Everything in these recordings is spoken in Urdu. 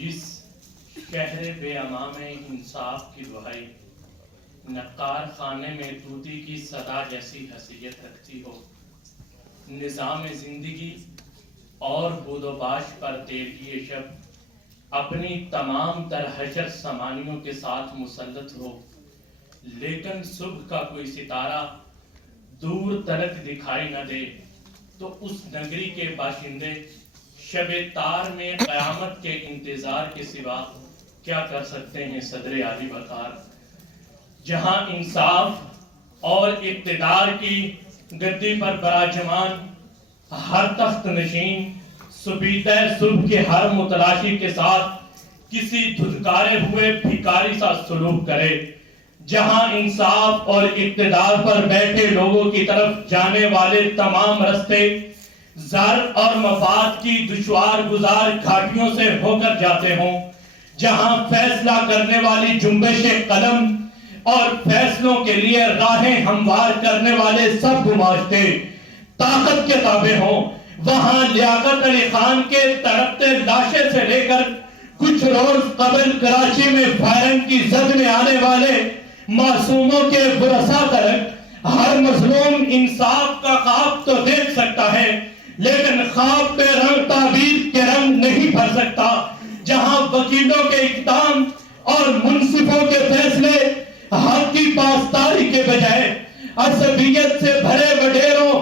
جس شہر بے امان میں انصاف کی دہائی نقار خانے میں طوطی کی صدا جیسی حیثیت رکھتی ہو، نظام زندگی اور بود و باش پر دیرگی شب اپنی تمام تر حشر سامانیوں کے ساتھ مسلط ہو، لیکن صبح کا کوئی ستارہ دور تلک دکھائی نہ دے، تو اس نگری کے باشندے شب تار میں قیامت کے انتظار کے سوا کیا کر سکتے ہیں؟ صدر عالی وقار، جہاں انصاف اور اقتدار کی گدی پر براجمان ہر تخت نشین سپیتہ صبح کے ہر متلاشی کے ساتھ کسی دھتکارے ہوئے بھکاری سا سلوک کرے، جہاں انصاف اور اقتدار پر بیٹھے لوگوں کی طرف جانے والے تمام رستے زر اور مفاد کی دشوار گزار گھاٹیوں سے ہو کر جاتے ہوں، جہاں فیصلہ کرنے والی جنبش قلم اور فیصلوں کے لیے راہیں ہموار کرنے والے سب گماشتے طاقت کے تابع ہوں، وہاں لیاقت علی خان کے تڑپتے لاشے سے لے کر کچھ روز قبل کراچی میں فائرنگ کی زد میں آنے والے معصوموں کے ورثاء تک ہر مظلوم انصاف کا خواب تو دیکھ سکتا ہے، لیکن خواب پہ رنگ تعبیر کے رنگ نہیں بھر سکتا، جہاں وکیلوں کے اقدام اور منصفوں کے فیصلے حق کی پاسداری کے بجائے عصبیت سے بھرے وڈیروں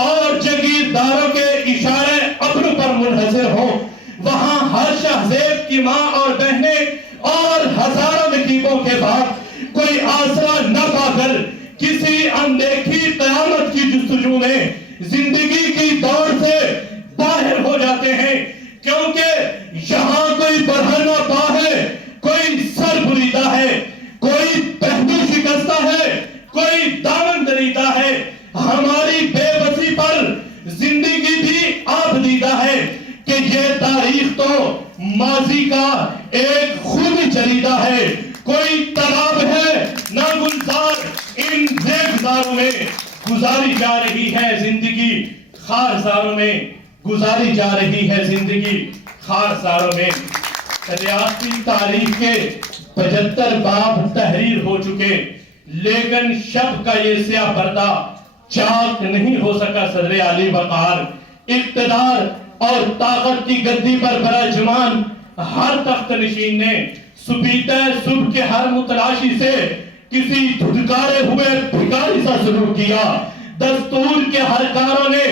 اور جگیرداروں کے اشارے اپنوں پر منحصر ہوں، وہاں ہر شہزیب کی ماں اور بہنیں اور ہزاروں نقیبوں کے بعد کوئی آسرا نہ پا کر کسی اندیکھی قیامت کی جستجو میں زندگی کی دوڑ سے باہر ہو جاتے ہیں، کیونکہ یہاں کوئی برہنہ پا ہے، کوئی سر بریدہ ہے، کوئی پہلو شکستہ ہے، کوئی دامن دریدہ ہے، ہماری بے بسی پر زندگی بھی آپ دیدہ ہے کہ یہ تاریخ تو ماضی کا ایک خون جریدہ ہے، کوئی تالاب ہے نہ گلزار، ان زیبزاروں میں گزاری جا رہی ہے زندگی، خارزاروں میں گزاری جا رہی ہے زندگی، خارزاروں میں۔ ریاستی تاریخ کے 75 باب تحریر ہو چکے، لیکن شب کا یہ سیاہ پردہ چاک نہیں ہو سکا۔ صدر عالی وقار، اقتدار اور طاقت کی گدی پر براجمان ہر تخت نشین نے سپیتہ صبح کے ہر متلاشی سے کسی دھتکارے ہوئے بھکاری سا سلوک کیا، دستور کے ہر کاروں نے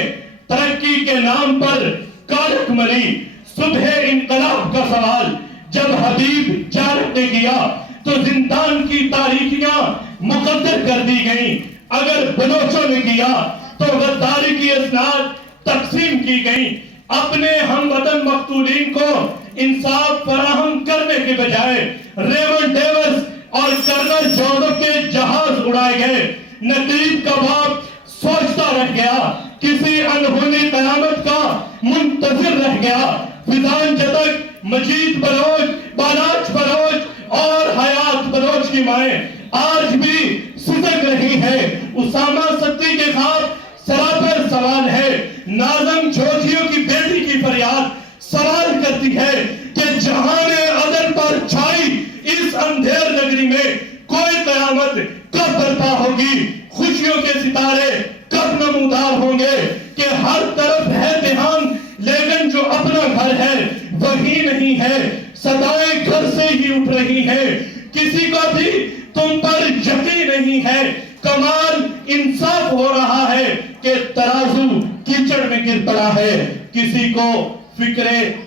ترقی کے نام پر کالک مری، صبح انقلاب کا سوال جب حبیب جارت نے کیا تو زندان کی تاریخیاں مقدر کر دی گئیں، اگر بلوچوں نے کیا تو غداری کی اسناد تقسیم کی گئیں، اپنے ہم وطن مقتولین کو انصاف فراہم کرنے کے بجائے ریمنڈ ڈیوس اور کرنل جوزف کے جہاز اڑائے گئے، نقیب کا باپ سوچتا رہ گیا، کسی انہونی قیامت کا منتظر رہ گیا، فیضان جتک، مجید بلوچ، بالاچ بلوچ اور حیات بلوچ کی مائیں آج بھی سدک رہی ہے، اسامہ ستی کے خواب سراپر سوال ہے، ناظم جھوجیوں کی بیٹی کی فریاد سوال کرتی ہے کہ جہان عدل پر چھائی اس اندھیر نگری میں کوئی قیامت کب برپا ہوگی، خوشیوں کے ستارے کب نمودار ہوں گے کہ ہر طرف ہے دھیان لیکن جو اپنا گھر ہے وہی نہیں ہے، صدائیں گھر سے ہی اٹھ رہی ہے، کسی کو بھی تم پر یقین نہیں ہے، کمال انصاف ہو رہا ہے کہ ترازو کیچڑ میں گر پڑا ہے، کسی کو فکر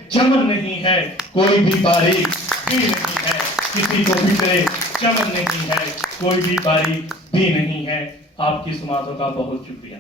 چمن نہیں ہے، کوئی بھی باریک بھی نہیں ہے، کسی کو فکر چمن نہیں ہے، کوئی بھی باریک بھی نہیں ہے۔ آپ کی سماعتوں کا بہت شکریہ۔